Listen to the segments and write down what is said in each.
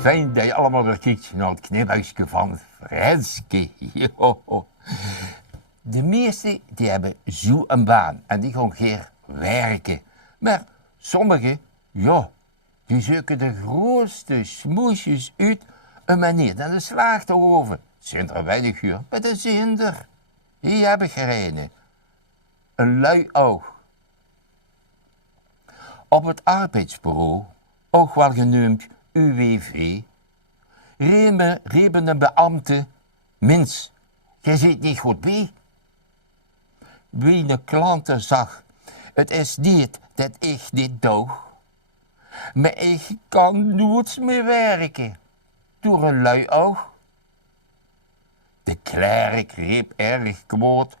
Fijn dat je allemaal weer kijkt naar het kniphuisje van Renske. Jo. De meesten die hebben zo een baan en die gaan geen werken. Maar sommigen, ja, die zoeken de grootste smoesjes uit een manier dan de slaagt erover. Zijn er weinig uur, maar dat zijn er. Hier heb ik er een lui oog. Op het arbeidsbureau, ook wel genoemd UWV, riepen de beambte, mens, je zit niet goed bij. Wie de klanten zag, het is niet dat ik dit doe, maar ik kan nooit meer werken, door een lui oog. De klerk riep erg kwaad,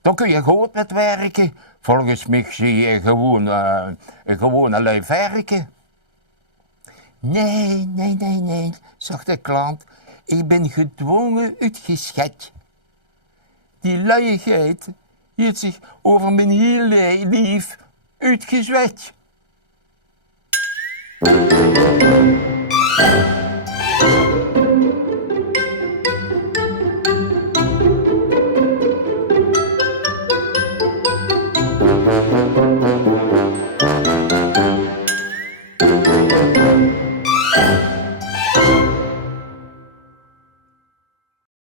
dan kun je goed met werken, volgens mij zie je gewoon een lui werken. Nee, zegt de klant, ik ben gedwongen uitgeschet. Die luiigheid heeft zich over mijn hele lief uitgezwet.